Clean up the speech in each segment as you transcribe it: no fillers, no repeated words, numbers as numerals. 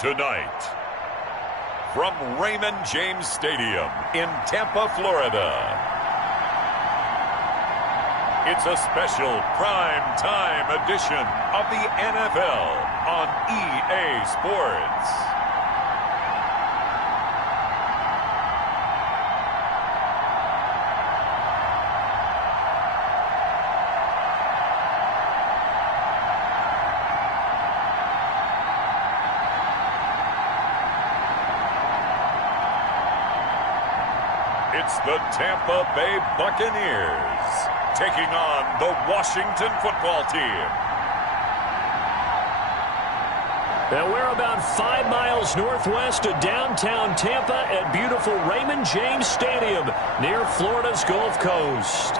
Tonight, from Raymond James Stadium in Tampa, Florida, it's a special prime time edition of the NFL on EA Sports. It's the Tampa Bay Buccaneers taking on the Washington football team. Now we're about 5 miles northwest of downtown Tampa at beautiful Raymond James Stadium near Florida's Gulf Coast.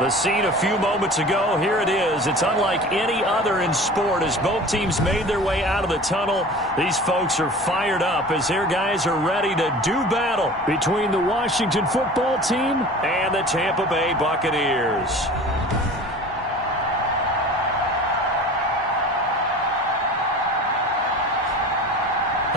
The scene a few moments ago, here it is. It's unlike any other in sport as both teams made their way out of the tunnel. These folks are fired up as their guys are ready to do battle between the Washington football team and the Tampa Bay Buccaneers.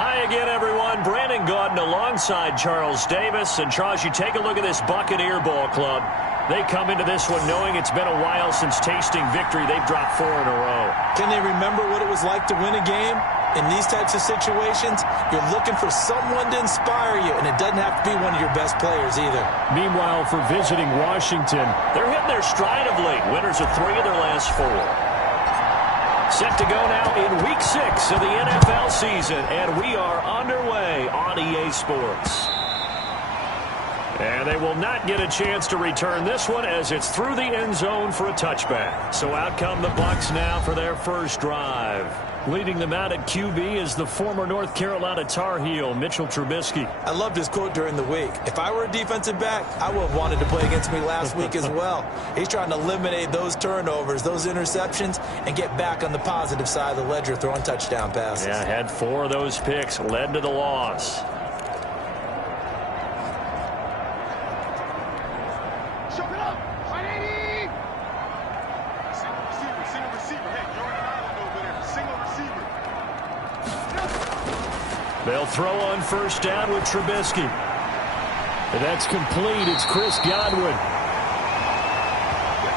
Hi again, everyone. Brandon Gaudin alongside Charles Davis. And Charles, you take a look at this Buccaneer ball club. They come into this one knowing it's been a while since tasting victory. They've dropped 4 in a row. Can they remember what it was like to win a game? In these types of situations, you're looking for someone to inspire you, and it doesn't have to be one of your best players either. Meanwhile, for visiting Washington, they're hitting their stride of late. Winners of 3 of their last 4. Set to go now in Week 6 of the NFL season, and we are underway on EA Sports. And they will not get a chance to return this one as it's through the end zone for a touchback. So out come the Bucs now for their first drive. Leading them out at QB is the former North Carolina Tar Heel, Mitchell Trubisky. I loved his quote during the week. If I were a defensive back, I would have wanted to play against me last week as well. He's trying to eliminate those turnovers, those interceptions, and get back on the positive side of the ledger throwing touchdown passes. Yeah, had 4 of those picks, led to the loss. They'll throw on first down with Trubisky. And that's complete. It's Chris Godwin.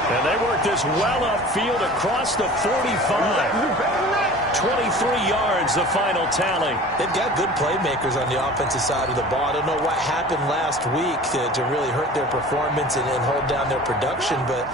And they work this well upfield across the 45. 23 yards, the final tally. They've got good playmakers on the offensive side of the ball. I don't know what happened last week to really hurt their performance and hold down their production, but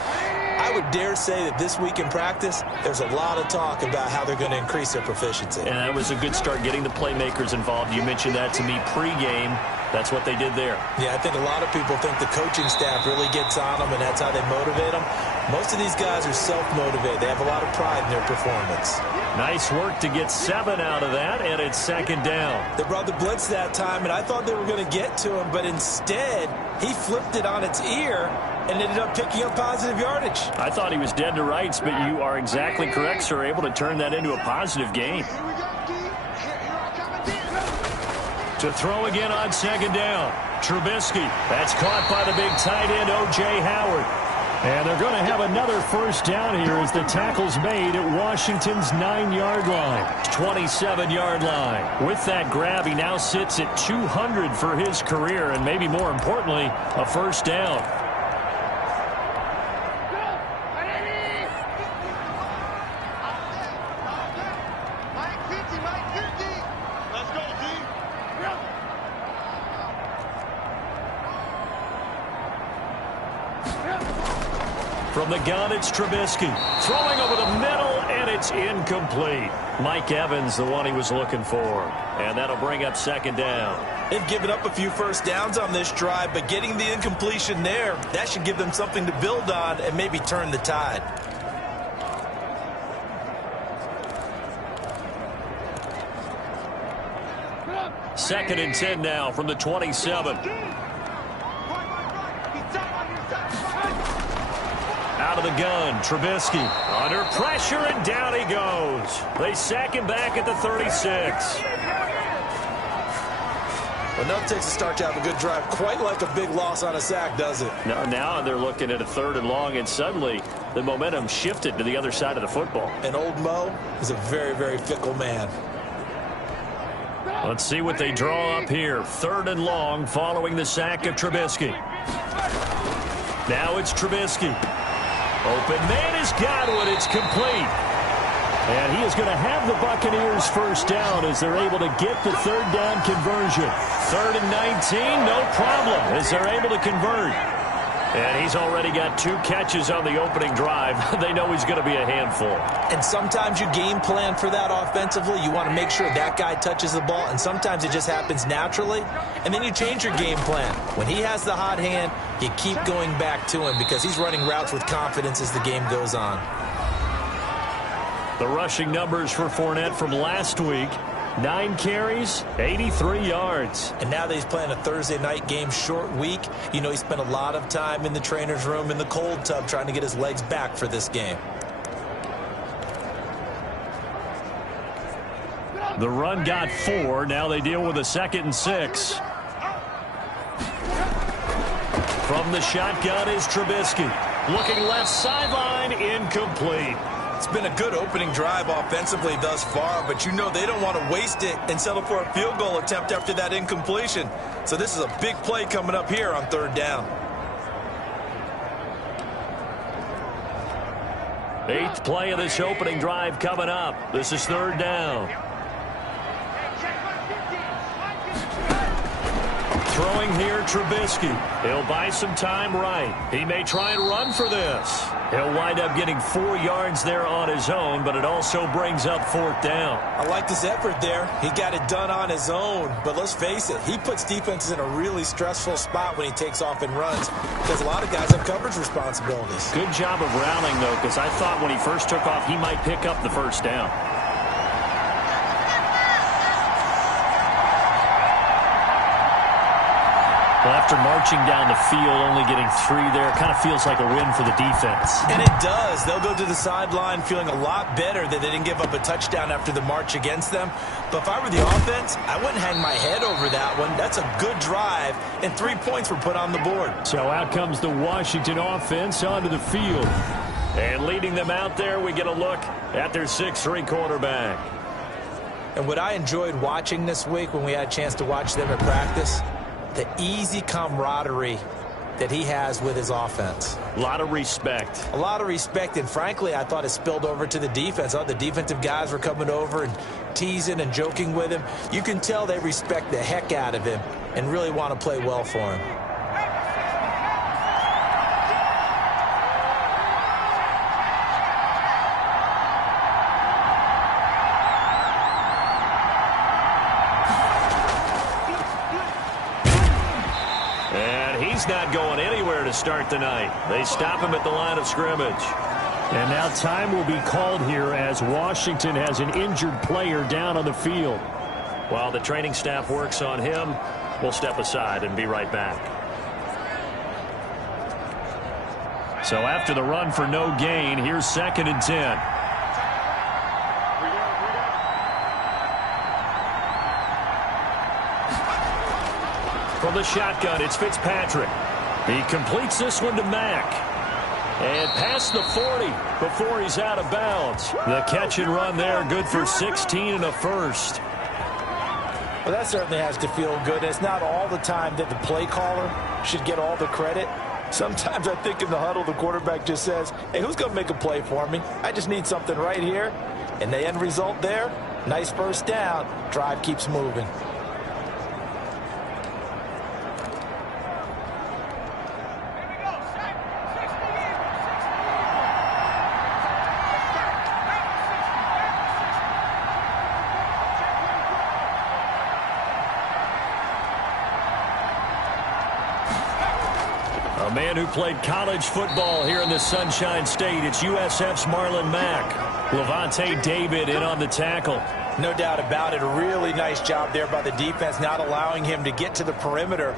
I would dare say that this week in practice, there's a lot of talk about how they're going to increase their proficiency. And that was a good start getting the playmakers involved. You mentioned that to me pregame. That's what they did there. Yeah, I think a lot of people think the coaching staff really gets on them, and that's how they motivate them. Most of these guys are self-motivated. They have a lot of pride in their performance. Nice work to get 7 out of that, and it's second down. They brought the blitz that time, and I thought they were going to get to him, but instead, he flipped it on its ear and ended up picking up positive yardage. I thought he was dead to rights, but you are exactly correct, sir. Able to turn that into a positive gain. To throw again on second down. Trubisky. That's caught by the big tight end, O.J. Howard. And they're going to have another first down here as the tackle's made at Washington's 9-yard line. 27-yard line. With that grab, he now sits at 200 for his career, and maybe more importantly, a first down. From the gun, it's Trubisky. Throwing over the middle, and it's incomplete. Mike Evans, the one he was looking for. And that'll bring up second down. They've given up a few first downs on this drive, but getting the incompletion there, that should give them something to build on and maybe turn the tide. Second and 10 now from the 27. Out of the gun, Trubisky under pressure, and down he goes. They sack him back at the 36. Well, nothing takes a start to have a good drive quite like a big loss on a sack, does it? No, now they're looking at a 3rd and long, and suddenly the momentum shifted to the other side of the football. And old Mo is a very, very fickle man. Let's see what they draw up here. 3rd and long following the sack of Trubisky. Now it's Trubisky. Open man is Godwin. It's complete. And he is going to have the Buccaneers first down as they're able to get the 3rd down conversion. 3rd and 19, no problem as they're able to convert. And he's already got 2 catches on the opening drive. They know he's going to be a handful. And sometimes you game plan for that offensively. You want to make sure that guy touches the ball, and sometimes it just happens naturally. And then you change your game plan. When he has the hot hand, you keep going back to him because he's running routes with confidence as the game goes on. The rushing numbers for Fournette from last week. 9 carries, 83 yards. And now that he's playing a Thursday night game, short week, you know he spent a lot of time in the trainer's room in the cold tub trying to get his legs back for this game. The run got 4. Now they deal with a 2nd and 6. From the shotgun is Trubisky. Looking left sideline, incomplete. It's been a good opening drive offensively thus far, but you know they don't want to waste it and settle for a field goal attempt after that incompletion. So this is a big play coming up here on 3rd down. 8th play of this opening drive coming up. This is 3rd down. Throwing here, Trubisky. He'll buy some time right. He may try and run for this. He'll wind up getting 4 yards there on his own, but it also brings up 4th down. I like this effort there. He got it done on his own, but let's face it, he puts defenses in a really stressful spot when he takes off and runs because a lot of guys have coverage responsibilities. Good job of rallying, though, because I thought when he first took off, he might pick up the 1st down. Well, after marching down the field, only getting 3 there, kind of feels like a win for the defense. And it does. They'll go to the sideline feeling a lot better that they didn't give up a touchdown after the march against them. But if I were the offense, I wouldn't hang my head over that one. That's a good drive, and 3 points were put on the board. So out comes the Washington offense onto the field. And leading them out there, we get a look at their 6'3" quarterback. And what I enjoyed watching this week when we had a chance to watch them at practice, the easy camaraderie that he has with his offense. A lot of respect. A lot of respect, and frankly, I thought it spilled over to the defense. The defensive guys were coming over and teasing and joking with him. You can tell they respect the heck out of him and really want to play well for him. He's not going anywhere to start the night. They stop him at the line of scrimmage. And now time will be called here as Washington has an injured player down on the field. While the training staff works on him, we'll step aside and be right back. So after the run for no gain, here's 2nd and 10. From the shotgun, it's Fitzpatrick. He completes this one to Mack. And past the 40 before he's out of bounds. The catch and run there, good for 16 and a first. Well, that certainly has to feel good. It's not all the time that the play caller should get all the credit. Sometimes I think in the huddle, the quarterback just says, hey, who's going to make a play for me? I just need something right here. And the end result there, nice first down. Drive keeps moving. A man who played college football here in the Sunshine State. It's USF's Marlon Mack. Levante David in on the tackle. No doubt about it. A really nice job there by the defense, not allowing him to get to the perimeter.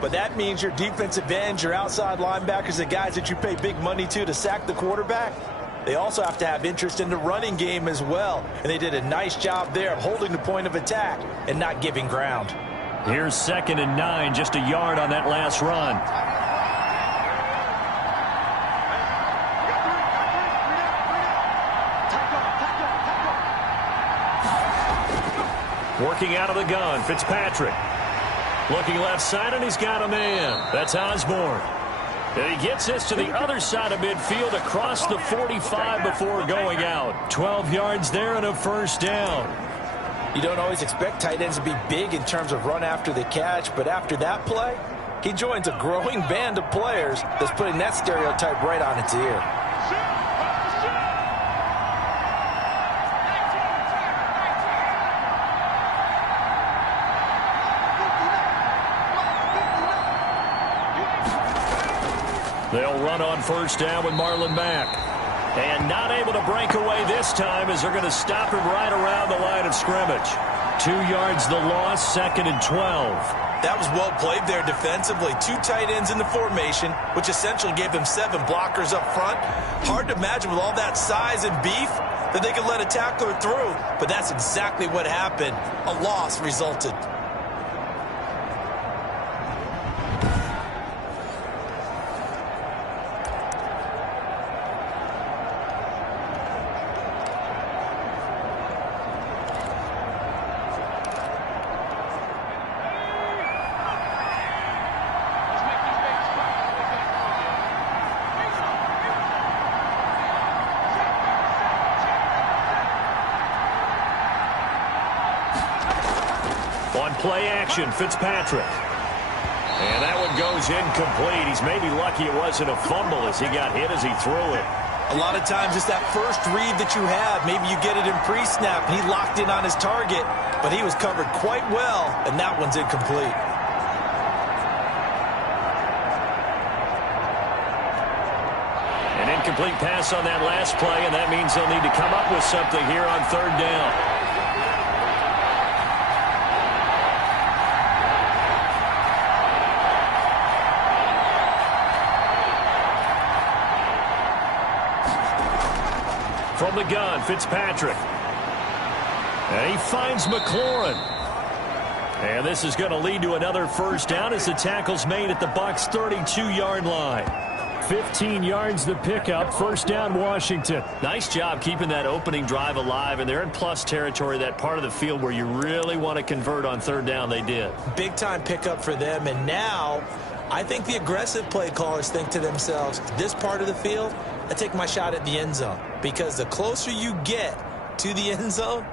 But that means your defensive ends, your outside linebackers, the guys that you pay big money to sack the quarterback, they also have to have interest in the running game as well. And they did a nice job there of holding the point of attack and not giving ground. Here's 2nd and 9, just a yard on that last run. Working out of the gun, Fitzpatrick. Looking left side, and he's got a man. That's Osborne. And he gets this to the other side of midfield across the 45 before going out. 12 yards there and a first down. You don't always expect tight ends to be big in terms of run after the catch, but after that play, he joins a growing band of players that's putting that stereotype right on its ear. They'll run on first down with Marlon Mack. And not able to break away this time as they're going to stop him right around the line of scrimmage. 2 yards the loss, 2nd and 12. That was well played there defensively. 2 tight ends in the formation, which essentially gave them 7 blockers up front. Hard to imagine with all that size and beef that they could let a tackler through. But that's exactly what happened. A loss resulted. On play action, Fitzpatrick. And that one goes incomplete. He's maybe lucky it wasn't a fumble as he got hit as he threw it. A lot of times it's that first read that you have. Maybe you get it in pre-snap, and he locked in on his target, but he was covered quite well, and that one's incomplete. An incomplete pass on that last play, and that means they'll need to come up with something here on third down. From the gun, Fitzpatrick. And he finds McLaurin. And this is going to lead to another first down as the tackle's made at the Bucs' 32-yard line. 15 yards the pickup, first down Washington. Nice job keeping that opening drive alive, and they're in plus territory, that part of the field where you really want to convert on third down. They did. Big-time pickup for them, and now I think the aggressive play callers think to themselves, this part of the field, I take my shot at the end zone, because the closer you get to the end zone,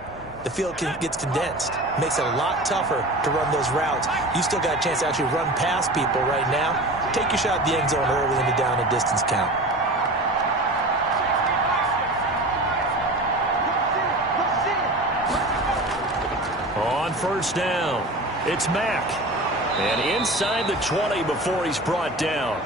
the field gets condensed. Makes it a lot tougher to run those routes. You still got a chance to actually run past people right now. Take your shot at the end zone early in the down and distance count. On first down, it's Mack. And inside the 20 before he's brought down.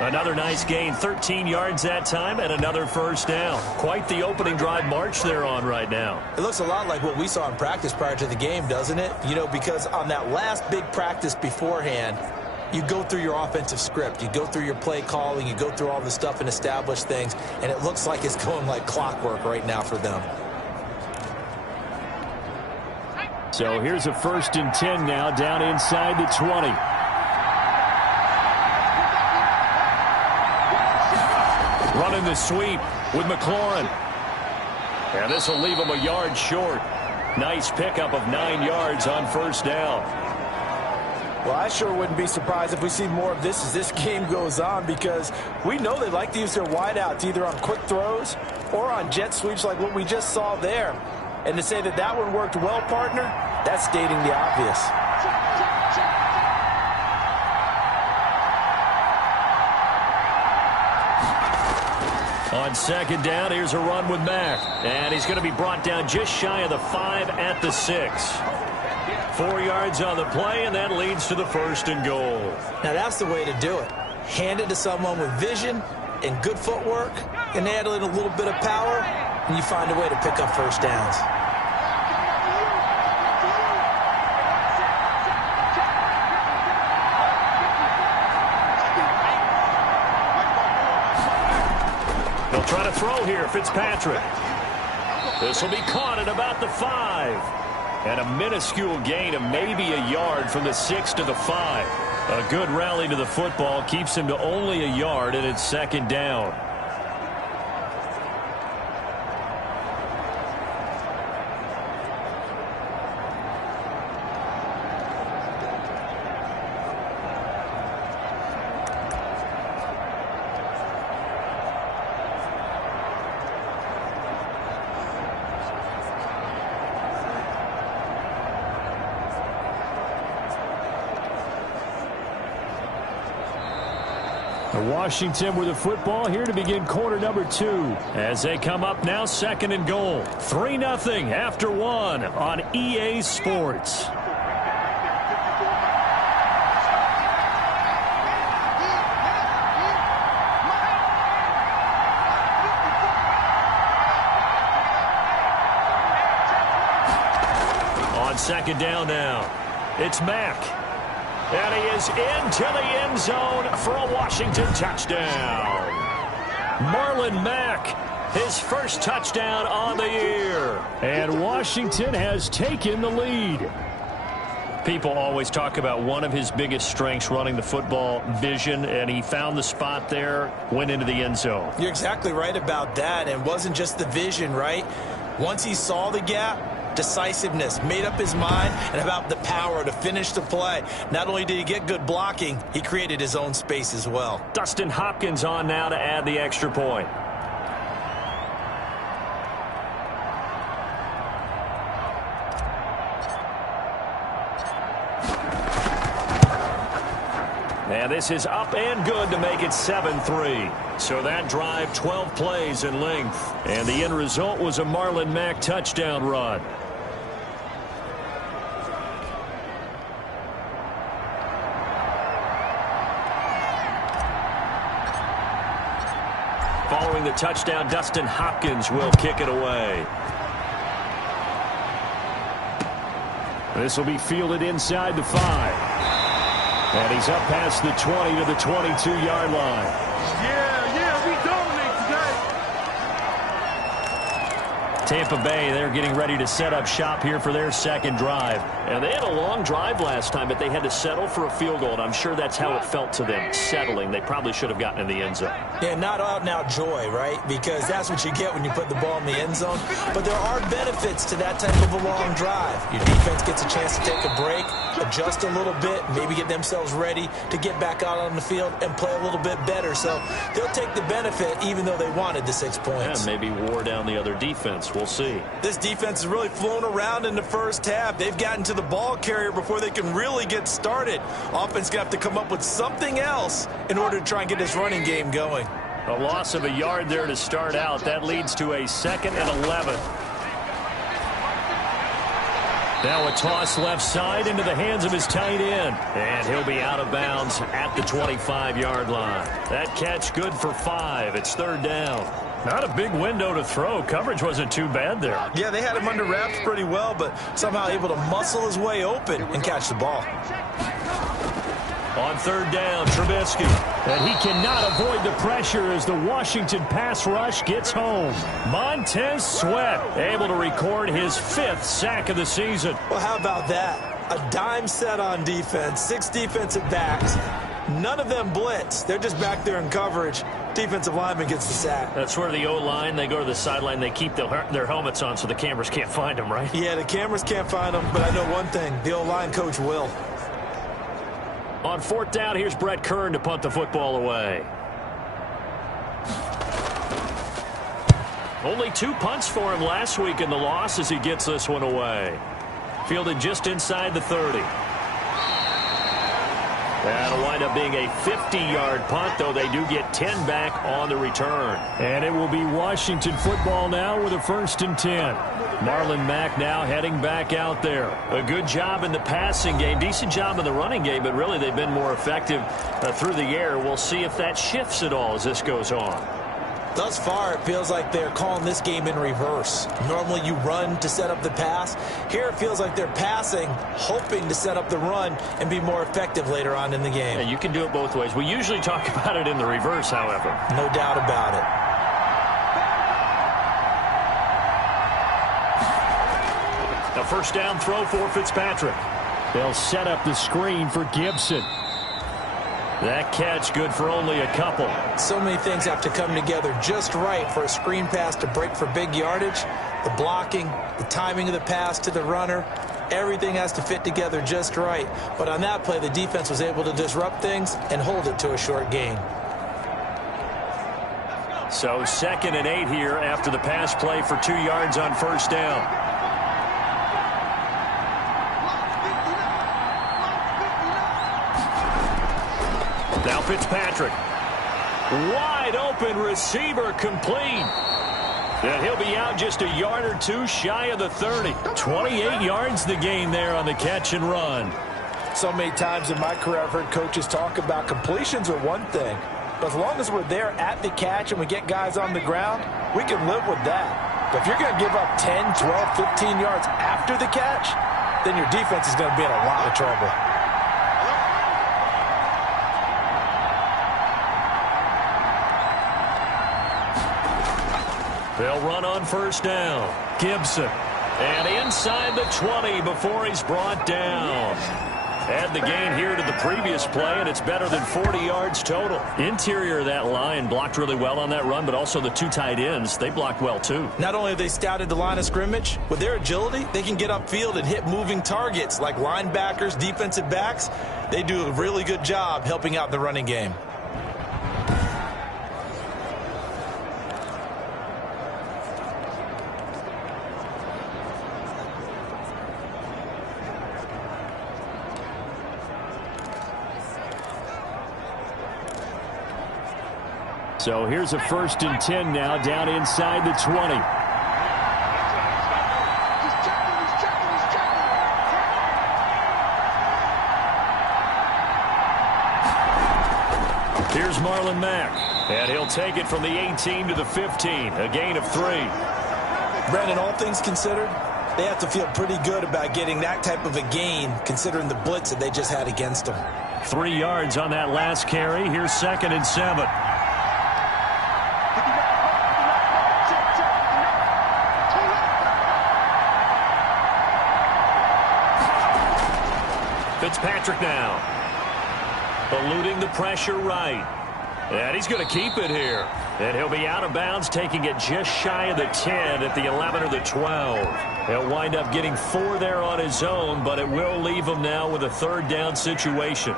Another nice gain, 13 yards that time, and another first down. Quite the opening drive march they're on right now. It looks a lot like what we saw in practice prior to the game, doesn't it? You know, because on that last big practice beforehand, you go through your offensive script. You go through your play calling. You go through all the stuff and establish things, and it looks like it's going like clockwork right now for them. So here's a 1st and 10 now, down inside the 20. Running the sweep with McLaurin. And this will leave him a yard short. Nice pickup of 9 yards on first down. Well, I sure wouldn't be surprised if we see more of this as this game goes on, because we know they like to use their wideouts either on quick throws or on jet sweeps like what we just saw there. And to say that that one worked well, partner, that's stating the obvious. On second down, here's a run with Mack. And he's going to be brought down just shy of the 5 at the 6. 4 yards on the play, and that leads to the 1st and goal. Now that's the way to do it. Hand it to someone with vision and good footwork, and add in a little bit of power, and you find a way to pick up first downs. They'll try to throw here, Fitzpatrick. This will be caught at about the 5. And a minuscule gain of maybe a yard from the 6 to the 5. A good rally to the football keeps him to only a yard, and it's second down. Washington with the football here to begin quarter number 2. As they come up now, 2nd and goal. 3-0 after 1 on EA Sports. On 2nd down now, it's Mack. And he is into the end zone for a Washington touchdown. Marlon Mack, his first touchdown on the year. And Washington has taken the lead. People always talk about one of his biggest strengths running the football, vision, and he found the spot there, went into the end zone. You're exactly right about that. And it wasn't just the vision, right? Once he saw the gap, decisiveness, made up his mind, and about the power to finish the play. Not only did he get good blocking, he created his own space as well. Dustin Hopkins on now to add the extra point. And this is up and good to make it 7-3. So that drive, 12 plays in length. And the end result was a Marlon Mack touchdown run. Following the touchdown, Dustin Hopkins will kick it away. This will be fielded inside the 5. And he's up past the 20 to the 22-yard line. Yeah, we dominate today. Tampa Bay, they're getting ready to set up shop here for their second drive. And they had a long drive last time, but they had to settle for a field goal, and I'm sure that's how it felt to them, settling. They probably should have gotten in the end zone. Yeah, not out-and-out joy, right? Because that's what you get when you put the ball in the end zone. But there are benefits to that type of a long drive. Your defense gets a chance to take a break, adjust a little bit, maybe get themselves ready to get back out on the field and play a little bit better. So they'll take the benefit even though they wanted the 6 points. Yeah, maybe wore down the other defense. We'll see. This defense has really flown around in the first half. They've gotten to the ball carrier before they can really get started. Offense going to have to come up with something else in order to try and get this running game going. A loss of a yard there to start out. That leads to a 2nd and 11. Now a toss left side into the hands of his tight end. And he'll be out of bounds at the 25-yard line. That catch good for 5. It's 3rd down. Not a big window to throw. Coverage wasn't too bad there. Yeah, they had him under wraps pretty well, but somehow able to muscle his way open and catch the ball. On 3rd down, Trubisky. And he cannot avoid the pressure as the Washington pass rush gets home. Montez Sweat able to record his 5th sack of the season. Well, how about that? A dime set on defense, 6 defensive backs. None of them blitz. They're just back there in coverage. Defensive lineman gets the sack. That's where the O-line, they go to the sideline, they keep their helmets on so the cameras can't find them, right? Yeah, the cameras can't find them, but I know one thing. The O-line coach will. On 4th down, here's Brett Kern to punt the football away. Only 2 punts for him last week in the loss as he gets this one away. Fielded just inside the 30. That'll wind up being a 50-yard punt, though they do get 10 back on the return. And it will be Washington football now with a 1st and 10. Marlon Mack now heading back out there. A good job in the passing game, decent job in the running game, but really they've been more effective through the air. We'll see if that shifts at all as this goes on. Thus far, it feels like they're calling this game in reverse. Normally you run to set up the pass. Here it feels like they're passing, hoping to set up the run and be more effective later on in the game. Yeah, you can do it both ways. We usually talk about it in the reverse, however. No doubt about it. A 1st down throw for Fitzpatrick. They'll set up the screen for Gibson. That catch good for only a couple. So many things have to come together just right for a screen pass to break for big yardage. The blocking, the timing of the pass to the runner, everything has to fit together just right. But on that play, the defense was able to disrupt things and hold it to a short gain. So 2nd and 8 here after the pass play for 2 yards on 1st down. Now Fitzpatrick. Wide open receiver complete. And he'll be out just a yard or two shy of the 30. 28 yards the gain there on the catch and run. So many times in my career I've heard coaches talk about completions are one thing. But as long as we're there at the catch and we get guys on the ground, we can live with that. But if you're going to give up 10, 12, 15 yards after the catch, then your defense is going to be in a lot of trouble. They'll run on first down. Gibson. And inside the 20 before he's brought down. Add the gain here to the previous play, and it's better than 40 yards total. Interior of that line blocked really well on that run, but also the two tight ends, they blocked well too. Not only have they scouted the line of scrimmage, with their agility, they can get upfield and hit moving targets like linebackers, defensive backs. They do a really good job helping out the running game. So here's a 1st and 10 now down inside the 20. Here's Marlon Mack. And he'll take it from the 18 to the 15. A gain of 3. Brandon, all things considered, they have to feel pretty good about getting that type of a gain considering the blitz that they just had against them. 3 yards on that last carry. Here's 2nd and 7. Fitzpatrick now. Eluding the pressure right. And he's going to keep it here. And he'll be out of bounds, taking it just shy of the 10 at the 11 or the 12. He'll wind up getting 4 there on his own, but it will leave him now with a 3rd down situation.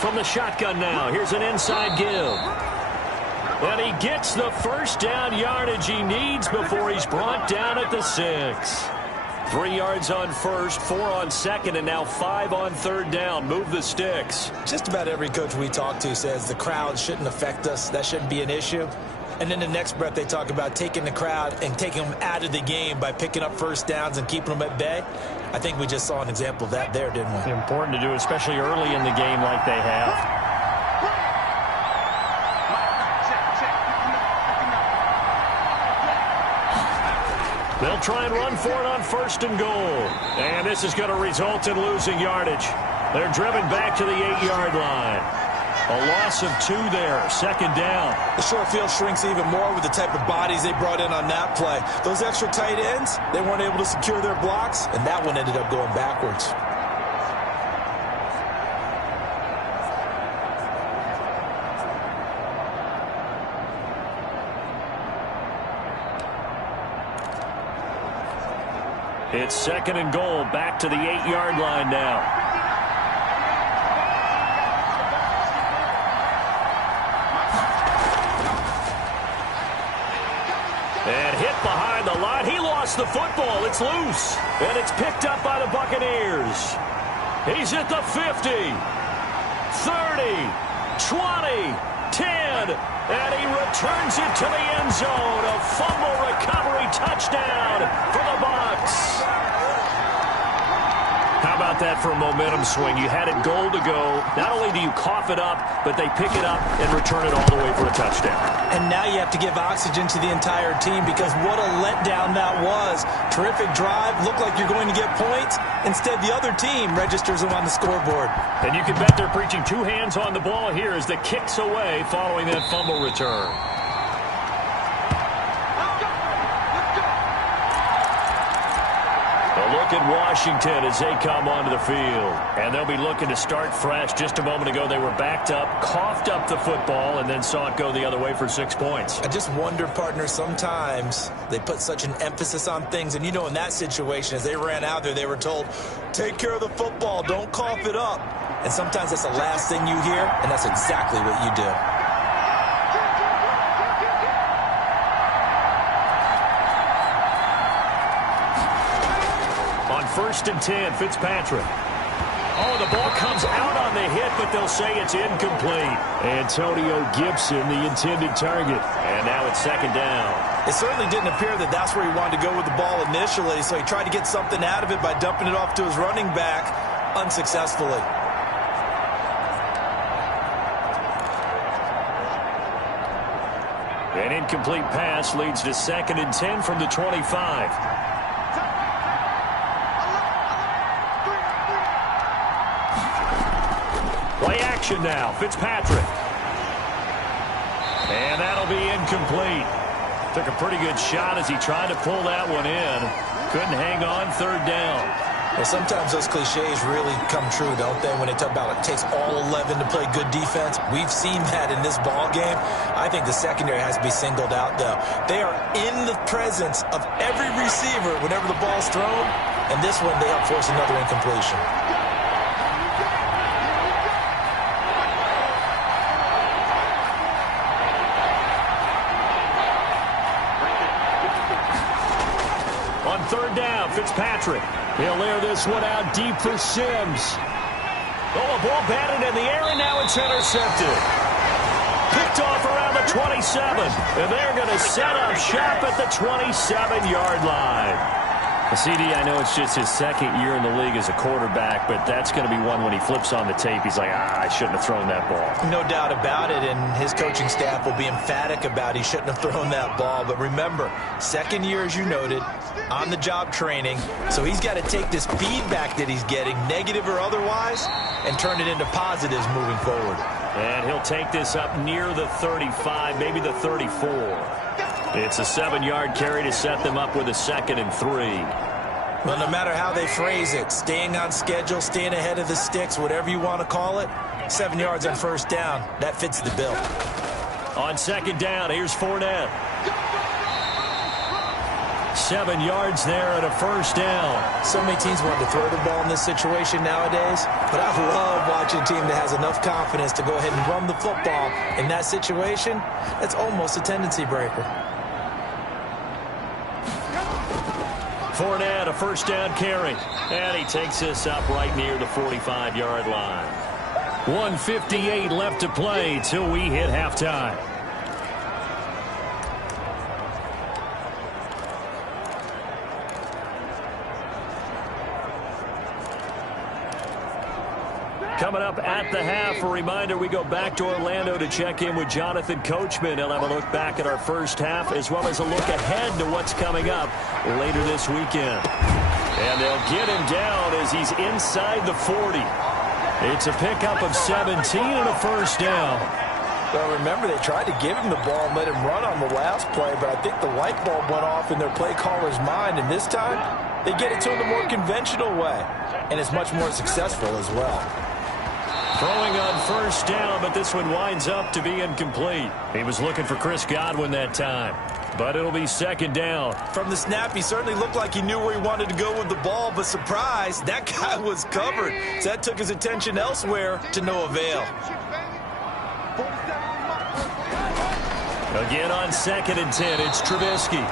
From the shotgun now, here's an inside give. And he gets the 1st down yardage he needs before he's brought down at the 6. 3 yards on 1st, 4 on 2nd, and now 5 on 3rd down. Move the sticks. Just about every coach we talk to says the crowd shouldn't affect us. That shouldn't be an issue. And then the next breath they talk about taking the crowd and taking them out of the game by picking up 1st downs and keeping them at bay. I think we just saw an example of that there, didn't we? Important to do, especially early in the game like they have. They'll try and run for it on 1st and goal. And this is going to result in losing yardage. They're driven back to the 8-yard line. A loss of 2 there, 2nd down. The short field shrinks even more with the type of bodies they brought in on that play. Those extra tight ends, they weren't able to secure their blocks, and that one ended up going backwards. It's 2nd and goal, back to the 8-yard line now. And hit behind the line. He lost the football. It's loose. And it's picked up by the Buccaneers. He's at the 50, 30, 20, 10. And he returns it to the end zone. A fumble recovery touchdown for the Bucs. How about that for a momentum swing? You had it goal to go. Not only do you cough it up, but they pick it up and return it all the way for a touchdown. And now you have to give oxygen to the entire team because what a letdown that was. Terrific drive. Looked like you're going to get points. Instead, the other team registers them on the scoreboard. And you can bet they're preaching 2 hands on the ball here as the kick's away following that fumble return. look at Washington as they come onto the field. And they'll be looking to start fresh. Just a moment ago, they were backed up, coughed up the football, and then saw it go the other way for 6 points. I just wonder, partner, sometimes they put such an emphasis on things. And, you know, in that situation, as they ran out there, they were told, take care of the football, don't cough it up. And sometimes that's the last thing you hear, and that's exactly what you do. First and 10, Fitzpatrick. Oh, the ball comes out on the hit, but they'll say it's incomplete. Antonio Gibson, the intended target. And now it's second down. It certainly didn't appear that that's where he wanted to go with the ball initially, so he tried to get something out of it by dumping it off to his running back unsuccessfully. An incomplete pass leads to second and 10 from the 25. Play action now. Fitzpatrick. And that'll be incomplete. Took a pretty good shot as he tried to pull that one in. Couldn't hang on, third down. Well, sometimes those cliches really come true, don't they, when they talk about it takes all 11 to play good defense. We've seen that in this ball game. I think the secondary has to be singled out, though. They are in the presence of every receiver whenever the ball's thrown, and this one they help force another incompletion. Third down, Fitzpatrick. He'll air this one out deep for Sims. Oh, a ball batted in the air, and now it's intercepted. Picked off around the 27. And they're going to set up shop at the 27-yard line. CD, I know it's just his second year in the league as a quarterback, but that's going to be one when he flips on the tape. He's like, I shouldn't have thrown that ball. No doubt about it, and his coaching staff will be emphatic about he shouldn't have thrown that ball. But remember, second year, as you noted, on-the-job training, so he's got to take this feedback that he's getting, negative or otherwise, and turn it into positives moving forward. And he'll take this up near the 35, maybe the 34. It's a 7-yard carry to set them up with a second and 3. Well, no matter how they phrase it, staying on schedule, staying ahead of the sticks, whatever you want to call it, 7 yards on first down, that fits the bill. On second down, here's Fournette. 7 yards there at a first down. So many teams want to throw the ball in this situation nowadays, but I love watching a team that has enough confidence to go ahead and run the football in that situation. That's almost a tendency breaker. Fournette, a first down carry. And he takes this up right near the 45-yard line. 1:58 left to play till we hit halftime. Coming up at the half, a reminder, we go back to Orlando to check in with Jonathan Coachman. He'll have a look back at our first half as well as a look ahead to what's coming up later this weekend. And they'll get him down as he's inside the 40. It's a pickup of 17 and a first down. Well, remember, they tried to give him the ball and let him run on the last play, but I think the light bulb went off in their play caller's mind, and this time they get it to him the more conventional way, and it's much more successful as well. Throwing on first down, but this one winds up to be incomplete. He was looking for Chris Godwin that time, but it'll be second down. From the snap, he certainly looked like he knew where he wanted to go with the ball, but surprise, that guy was covered. So that took his attention elsewhere to no avail. Again on second and 10, it's Trubisky.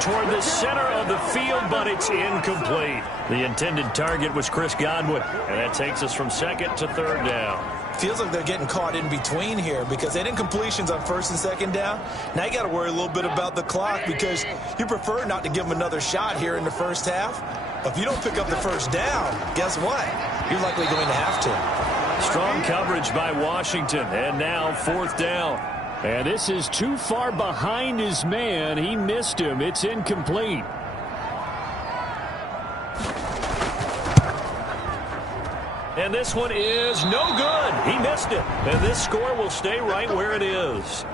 Toward the center of the field, but it's incomplete. The intended target was Chris Godwin, and that takes us from second to third down. Feels like they're getting caught in between here because they had incompletions on first and second down. Now you got to worry a little bit about the clock because you prefer not to give them another shot here in the first half. If you don't pick up the first down, guess what? You're likely going to have to. Strong coverage by Washington, and now fourth down. And this is too far behind his man. He missed him. It's incomplete. And this one is no good. He missed it. And this score will stay right where it is.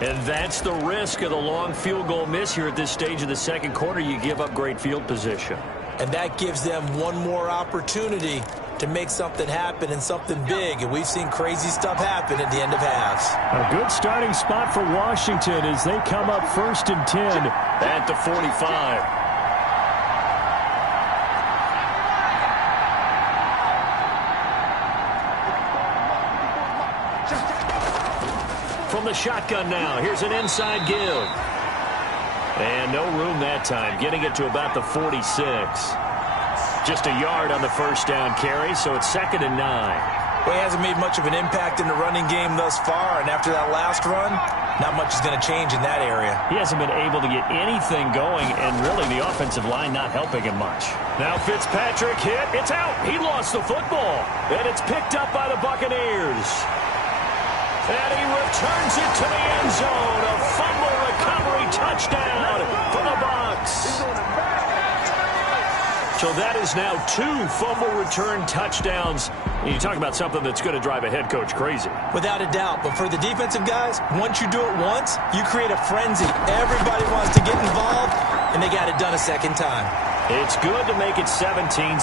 And that's the risk of the long field goal miss here at this stage of the second quarter. You give up great field position. And that gives them one more opportunity to make something happen and something big. And we've seen crazy stuff happen at the end of halves. A good starting spot for Washington as they come up 1st and 10. At the 45. From the shotgun now, here's an inside give. And no room that time, getting it to about the 46. Just a yard on the first down carry, so it's 2nd and 9. Well, he hasn't made much of an impact in the running game thus far, and after that last run, not much is going to change in that area. He hasn't been able to get anything going, and really the offensive line not helping him much. Now Fitzpatrick hit. It's out. He lost the football, and it's picked up by the Buccaneers. And he returns it to the end zone. A fumble recovery touchdown for the Bucs. So that is now 2 fumble return touchdowns. And you talk about something that's going to drive a head coach crazy. Without a doubt. But for the defensive guys, once you do it once, you create a frenzy. Everybody wants to get involved, and they got it done a second time. It's good to make it 17-7.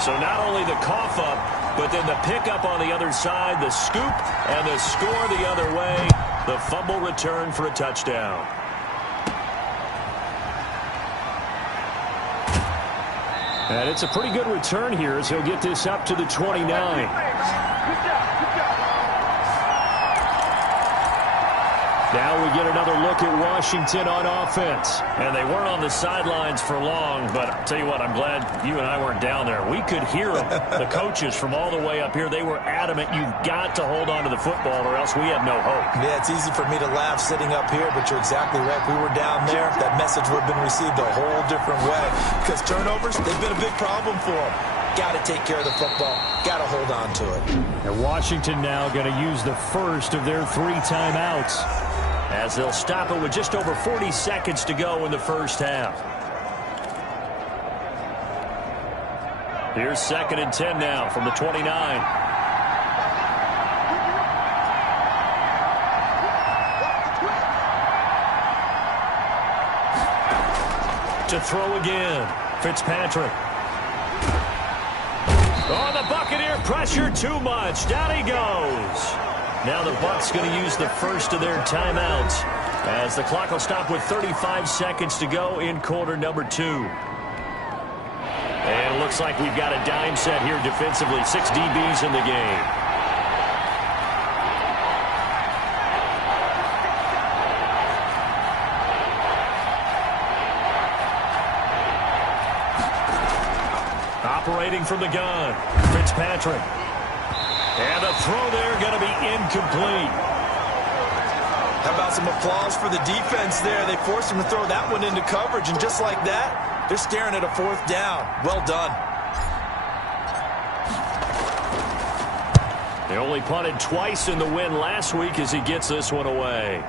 So not only the cough up, but then the pickup on the other side, the scoop, and the score the other way. The fumble return for a touchdown. And it's a pretty good return here as he'll get this up to the 29. Now we get another look at Washington on offense. And they weren't on the sidelines for long, but I'll tell you what, I'm glad you and I weren't down there. We could hear them, the coaches from all the way up here. They were adamant, you've got to hold on to the football or else we have no hope. Yeah, it's easy for me to laugh sitting up here, but you're exactly right. If we were down there, that message would have been received a whole different way. Because turnovers, they've been a big problem for them. Got to take care of the football. Got to hold on to it. And Washington now going to use the first of their 3 timeouts, as they'll stop it with just over 40 seconds to go in the first half. Here's 2nd and 10 now from the 29. To throw again, Fitzpatrick. Oh, the Buccaneer pressure too much. Down he goes. Now the Bucs going to use the first of their timeouts as the clock will stop with 35 seconds to go in quarter number 2. And it looks like we've got a dime set here defensively. 6 DBs in the game. Operating from the gun, Fitzpatrick. And the throw there going to be incomplete. How about some applause for the defense there? They forced him to throw that one into coverage, and just like that, they're staring at a 4th down. Well done. They only punted twice in the win last week as he gets this one away.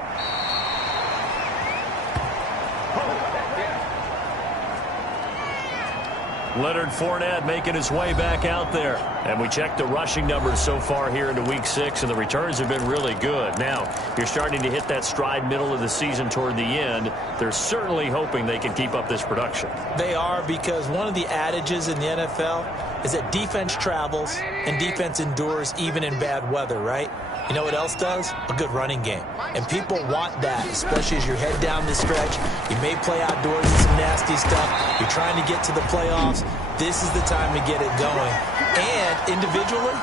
Leonard Fournette making his way back out there. And we checked the rushing numbers so far here into week 6, and the returns have been really good. Now, you're starting to hit that stride middle of the season toward the end. They're certainly hoping they can keep up this production. They are, because one of the adages in the NFL is that defense travels and defense endures even in bad weather, right? You know what else does? A good running game. And people want that, especially as you head down the stretch. You may play outdoors in some nasty stuff. You're trying to get to the playoffs. This is the time to get it going. And individually,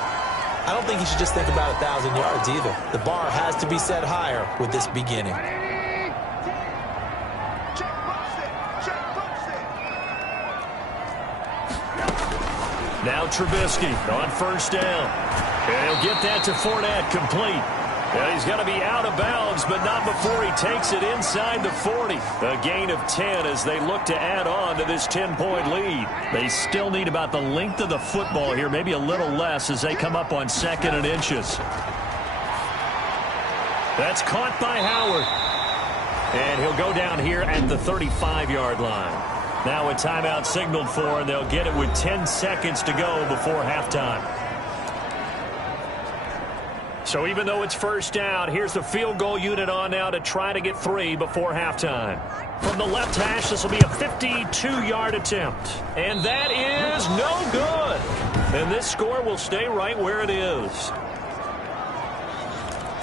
I don't think you should just think about 1,000 yards either. The bar has to be set higher with this beginning. Now Trubisky on first down. And he'll get that to Fournette complete. Well, he's going to be out of bounds, but not before he takes it inside the 40. A gain of 10 as they look to add on to this 10-point lead. They still need about the length of the football here, maybe a little less as they come up on 2nd and inches. That's caught by Howard. And he'll go down here at the 35-yard line. Now a timeout signaled for, and they'll get it with 10 seconds to go before halftime. So even though it's first down, here's the field goal unit on now to try to get 3 before halftime. From the left hash, this will be a 52-yard attempt. And that is no good. And this score will stay right where it is.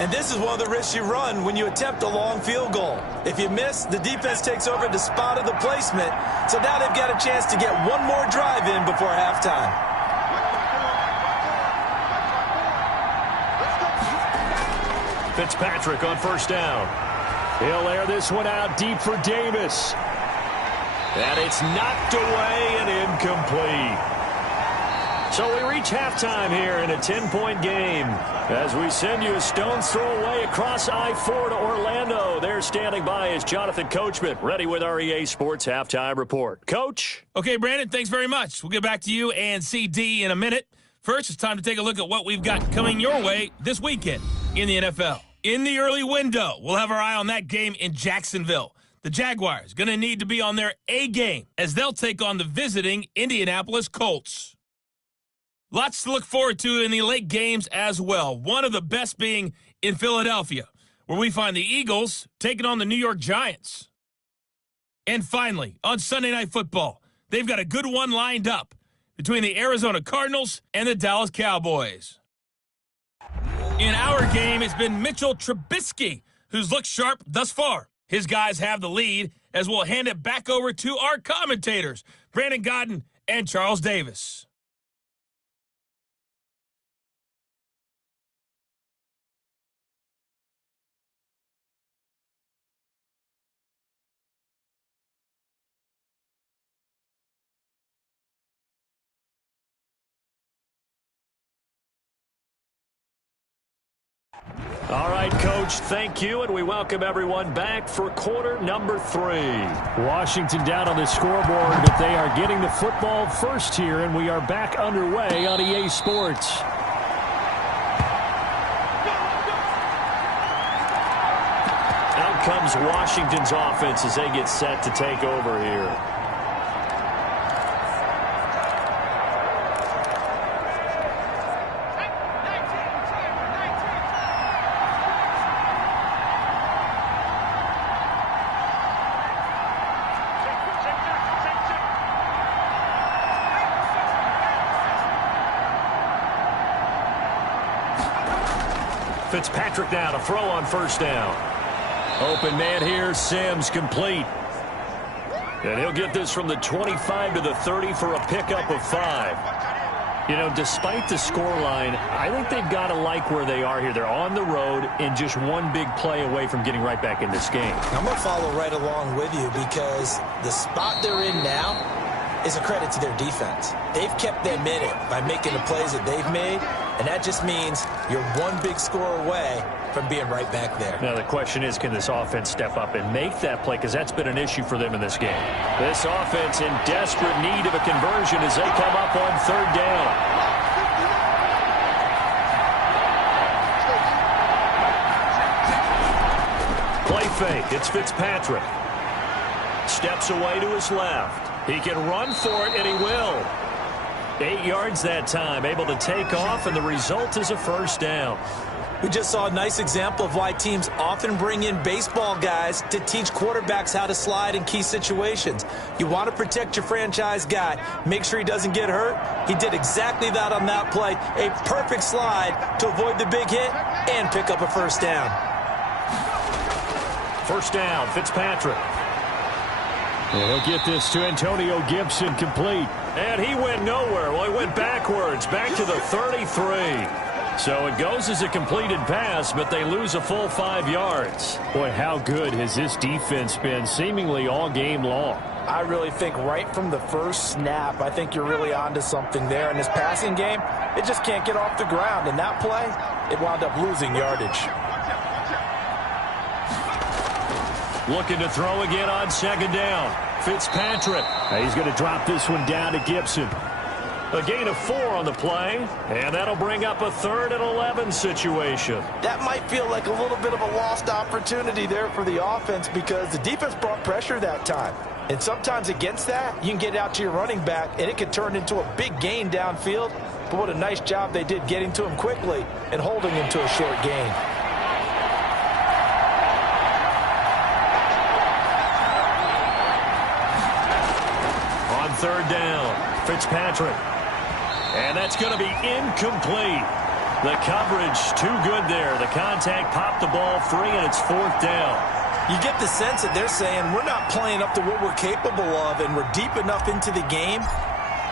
And this is one of the risks you run when you attempt a long field goal. If you miss, the defense takes over the spot of the placement. So now they've got a chance to get one more drive in before halftime. Fitzpatrick on first down. He'll air this one out deep for Davis. And it's knocked away and incomplete. So we reach halftime here in a 10-point game as we send you a stone's throw away across I-4 to Orlando. There standing by is Jonathan Coachman, ready with our EA Sports Halftime Report. Coach? Okay, Brandon, thanks very much. We'll get back to you and CD in a minute. First, it's time to take a look at what we've got coming your way this weekend in the NFL. In the early window, we'll have our eye on that game in Jacksonville. The Jaguars going to need to be on their A game as they'll take on the visiting Indianapolis Colts. Lots to look forward to in the late games as well. One of the best being in Philadelphia, where we find the Eagles taking on the New York Giants. And finally, on Sunday Night Football, they've got a good one lined up between the Arizona Cardinals and the Dallas Cowboys. In our game, it's been Mitchell Trubisky who's looked sharp thus far. His guys have the lead as we'll hand it back over to our commentators, Brandon Godden and Charles Davis. All right, Coach, thank you, and we welcome everyone back for quarter number 3. Washington down on the scoreboard, but they are getting the football first here, and we are back underway on EA Sports. Out comes Washington's offense as they get set to take over here. Fitzpatrick now to throw on first down. Open man here, Sims complete. And he'll get this from the 25 to the 30 for a pickup of 5. You know, despite the scoreline, I think they've got to like where they are here. They're on the road and just one big play away from getting right back in this game. I'm going to follow right along with you because the spot they're in now is a credit to their defense. They've kept them in it by making the plays that they've made, and that just means you're one big score away from being right back there. Now the question is, can this offense step up and make that play? Because that's been an issue for them in this game. This offense in desperate need of a conversion as they come up on third down. Play fake. It's Fitzpatrick. Steps away to his left. He can run for it, and he will. 8 yards that time, able to take off, and the result is a first down. We just saw a nice example of why teams often bring in baseball guys to teach quarterbacks how to slide in key situations. You want to protect your franchise guy. Make sure he doesn't get hurt. He did exactly that on that play. A perfect slide to avoid the big hit and pick up a first down. First down, Fitzpatrick. And he'll get this to Antonio Gibson complete. And he went nowhere. Well, he went backwards, back to the 33. So it goes as a completed pass, but they lose a full 5 yards. Boy, how good has this defense been seemingly all game long? I really think right from the first snap, I think you're really onto something there. In this passing game, it just can't get off the ground. In that play, it wound up losing yardage. Looking to throw again on second down. Fitzpatrick. He's going to drop this one down to Gibson. A gain of 4 on the play, and that'll bring up a 3rd and 11 situation. That might feel like a little bit of a lost opportunity there for the offense because the defense brought pressure that time. And sometimes against that, you can get out to your running back, and it could turn into a big gain downfield. But what a nice job they did getting to him quickly and holding him to a short gain. On third down, Fitzpatrick. And that's going to be incomplete. The coverage too good there. The contact popped the ball free, and it's fourth down. You get the sense that they're saying we're not playing up to what we're capable of, and we're deep enough into the game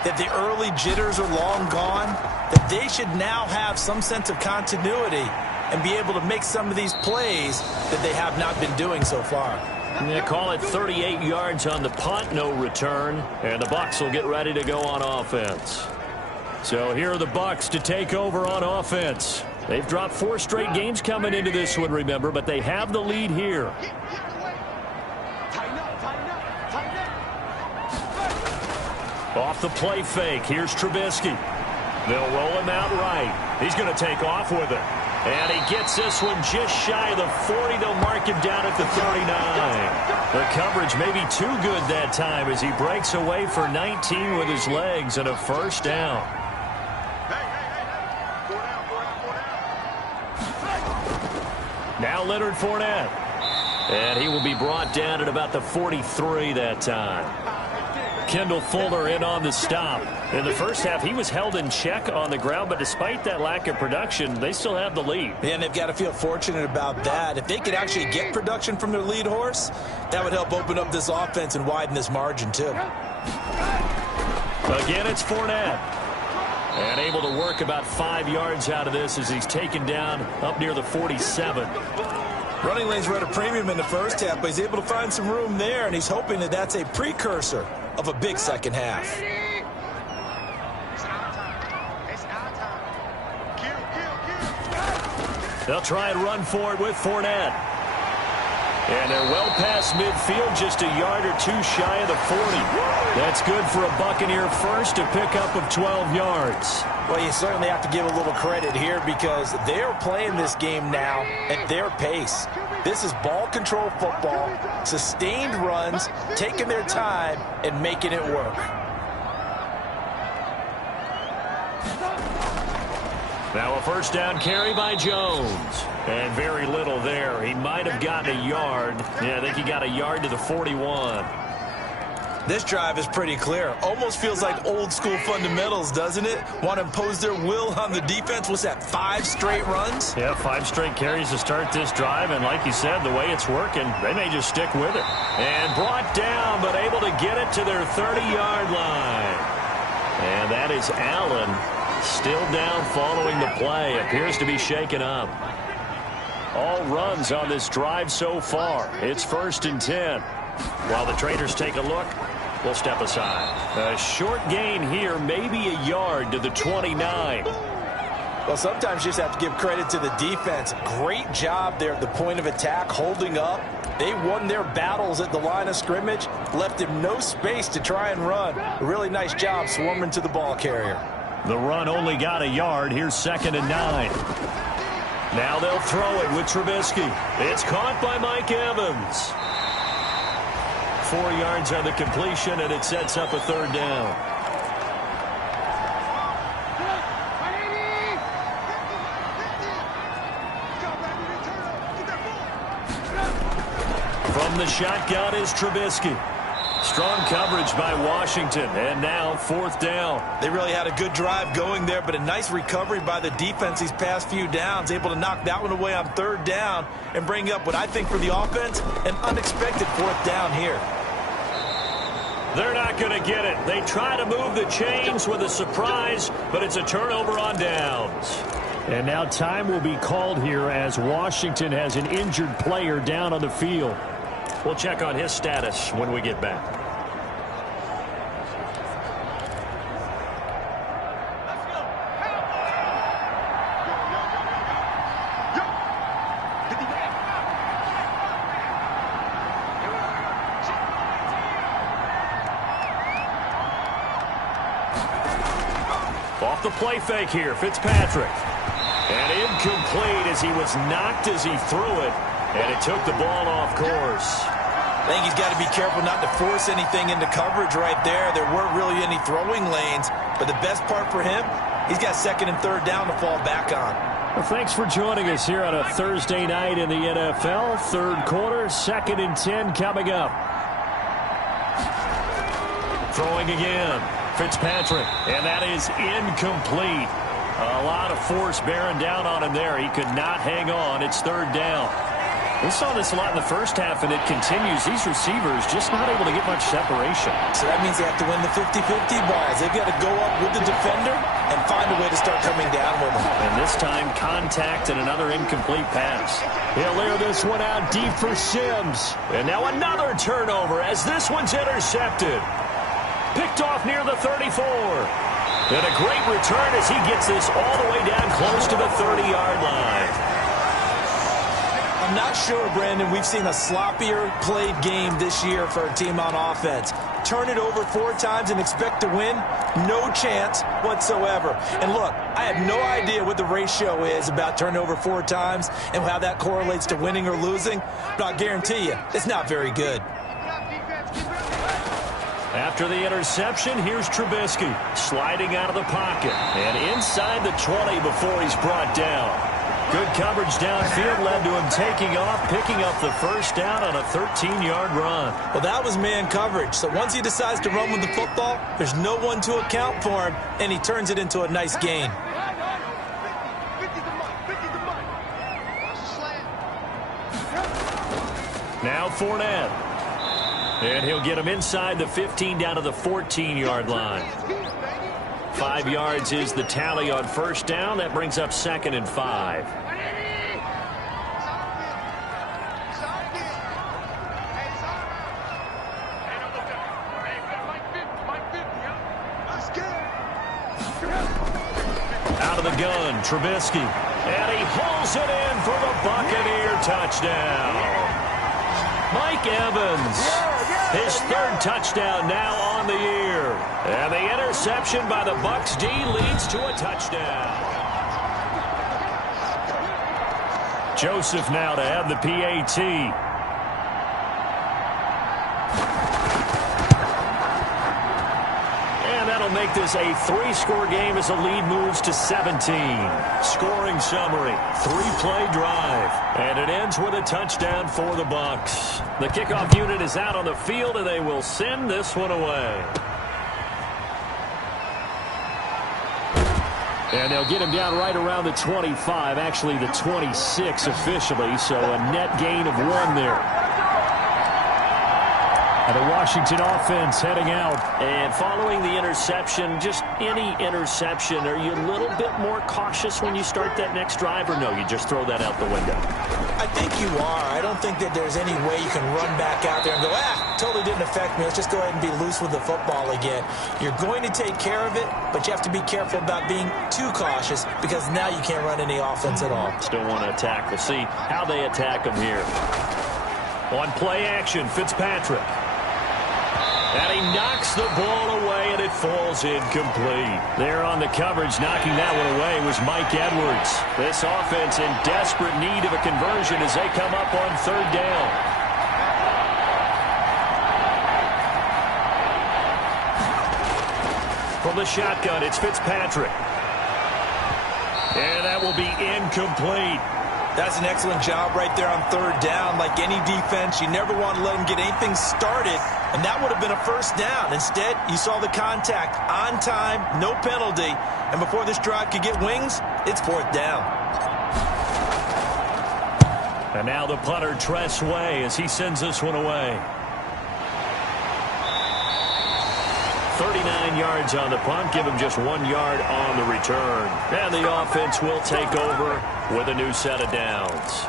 that the early jitters are long gone, that they should now have some sense of continuity and be able to make some of these plays that they have not been doing so far. They call it 38 yards on the punt, no return, and the Bucs will get ready to go on offense. So here are the Bucs to take over on offense. They've dropped 4 straight games coming into this one, remember, but they have the lead here. Off the play fake, here's Trubisky. They'll roll him out right. He's going to take off with it. And he gets this one just shy of the 40. They'll mark him down at the 39. The coverage may be too good that time as he breaks away for 19 with his legs and a first down. Now Leonard Fournette. And he will be brought down at about the 43 that time. Kendall Fuller in on the stop. In the first half, he was held in check on the ground, but despite that lack of production, they still have the lead. And they've got to feel fortunate about that. If they could actually get production from their lead horse, that would help open up this offense and widen this margin, too. Again, it's Fournette. And able to work about 5 yards out of this as he's taken down up near the 47. Running lanes were at a premium in the first half, but he's able to find some room there, and he's hoping that that's a precursor of a big second half. They'll try and run for it with Fournette. And they're well past midfield, just a yard or two shy of the 40. That's good for a Buccaneer first, a pickup of 12 yards. Well, you certainly have to give a little credit here because they're playing this game now at their pace. This is ball control football, sustained runs, taking their time and making it work. Now a first down carry by Jones. And very little there. He might have gotten a yard. Yeah, I think he got a yard to the 41. This drive is pretty clear. Almost feels like old school fundamentals, doesn't it? Want to impose their will on the defense. What's that, 5 straight runs? Yeah, 5 straight carries to start this drive. And like you said, the way it's working, they may just stick with it. And brought down, but able to get it to their 30-yard line. And that is Allen. Still down following the play. Appears to be shaken up. All runs on this drive so far. It's 1st and 10. While the traders take a look, we'll step aside. A short gain here, maybe a yard to the 29. Well, sometimes you just have to give credit to the defense. Great job there at the point of attack, holding up. They won their battles at the line of scrimmage, left him no space to try and run. A really nice job swarming to the ball carrier. The run only got a yard. Here's 2nd and 9. Now they'll throw it with Trubisky. It's caught by Mike Evans. 4 yards on the completion, and it sets up a 3rd down. From the shotgun is Trubisky. Strong coverage by Washington, and now 4th down. They really had a good drive going there, but a nice recovery by the defense these past few downs, able to knock that one away on 3rd down and bring up what I think for the offense, an unexpected 4th down here. They're not going to get it. They try to move the chains with a surprise, but it's a turnover on downs. And now time will be called here as Washington has an injured player down on the field. We'll check on his status when we get back. Off the play fake here, Fitzpatrick. And incomplete as he was knocked as he threw it. And it took the ball off course. I think he's got to be careful not to force anything into coverage right there. There weren't really any throwing lanes, but the best part for him, he's got second and third down to fall back on. Well, thanks for joining us here on a Thursday night in the NFL. Third quarter, 2nd and 10 coming up. Throwing again, Fitzpatrick, and that is incomplete. A lot of force bearing down on him there. He could not hang on. It's third down. We saw this a lot in the first half, and it continues. These receivers just not able to get much separation. So that means they have to win the 50-50 balls. They've got to go up with the defender and find a way to start coming down with them. And this time, contact and another incomplete pass. He'll air this one out deep for Sims. And now another turnover as this one's intercepted. Picked off near the 34. And a great return as he gets this all the way down close to the 30-yard line. I'm not sure, Brandon, we've seen a sloppier played game this year for a team on offense. Turn it over 4 times and expect to win? No chance whatsoever. And look, I have no idea what the ratio is about turning over 4 times and how that correlates to winning or losing, but I guarantee you, it's not very good. After the interception, here's Trubisky sliding out of the pocket and inside the 20 before he's brought down. Good coverage downfield led to him taking off, picking up the first down on a 13-yard run. Well, that was man coverage. So once he decides to run with the football, there's no one to account for him, and he turns it into a nice gain. Now Fournette. And he'll get him inside the 15 down to the 14-yard line. 5 yards is the tally on first down. That brings up 2nd and 5. Out of the gun, Trubisky. And he hauls it in for the Buccaneer touchdown. Mike Evans, his 3rd touchdown now on the year. And the interception by the Bucs D leads to a touchdown. Joseph now to have the PAT. That'll make this a 3-score game as the lead moves to 17. Scoring summary, 3-play drive. And it ends with a touchdown for the Bucs. The kickoff unit is out on the field, and they will send this one away. And they'll get him down right around the 25, actually the 26 officially, so a net gain of 1 there. And the Washington offense heading out. And following the interception, just any interception, are you a little bit more cautious when you start that next drive, or no, you just throw that out the window? I think you are. I don't think that there's any way you can run back out there and go, totally didn't affect me. Let's just go ahead and be loose with the football again. You're going to take care of it, but you have to be careful about being too cautious because now you can't run any offense at all. Still want to attack. We'll see how they attack them here. On play action, Fitzpatrick. And he knocks the ball away, and it falls incomplete. There on the coverage, knocking that one away was Mike Edwards. This offense in desperate need of a conversion as they come up on 3rd down. From the shotgun, it's Fitzpatrick. And that will be incomplete. That's an excellent job right there on 3rd down. Like any defense, you never want to let them get anything started, and that would have been a first down. Instead, you saw the contact on time, no penalty, and before this drive could get wings, it's 4th down. And now the punter, Tress Way, as he sends this one away. 39 yards on the punt, give him just 1 yard on the return. And the offense will take over with a new set of downs.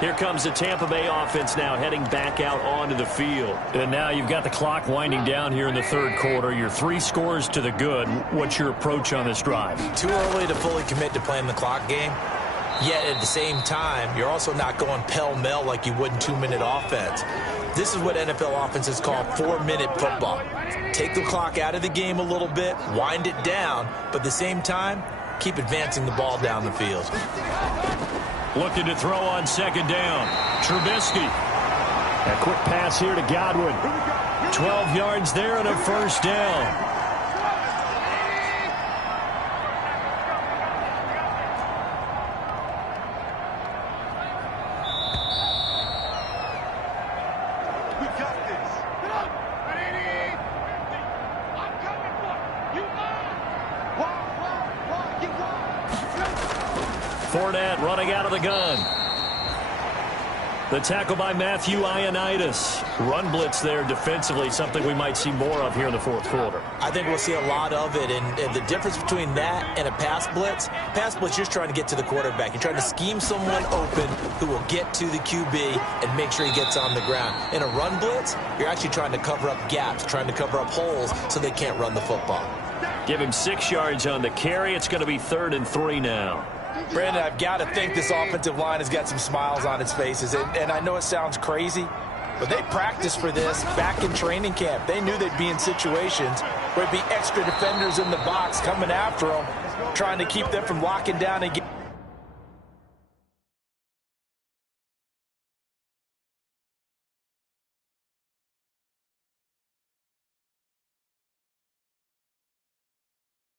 Here comes the Tampa Bay offense now heading back out onto the field. And now you've got the clock winding down here in the 3rd quarter. You're 3 scores to the good. What's your approach on this drive? Too early to fully commit to playing the clock game. Yet at the same time, you're also not going pell-mell like you would in 2-minute offense. This is what NFL offenses call 4-minute football. Take the clock out of the game a little bit, wind it down, but at the same time, keep advancing the ball down the field. Looking to throw on 2nd down. Trubisky. A quick pass here to Godwin. 12 yards there and a first down. Fournette running out of the gun. The tackle by Matthew Ioannidis. Run blitz there defensively, something we might see more of here in the fourth quarter. I think we'll see a lot of it, and the difference between that and a pass blitz, you're just trying to get to the quarterback. You're trying to scheme someone open who will get to the QB and make sure he gets on the ground. In a run blitz, you're actually trying to cover up gaps, trying to cover up holes so they can't run the football. Give him 6 yards on the carry. It's going to be 3rd and 3 now. Brandon, I've got to think this offensive line has got some smiles on its faces. And I know it sounds crazy, but they practiced for this back in training camp. They knew they'd be in situations where there'd be extra defenders in the box coming after them, trying to keep them from locking down and getting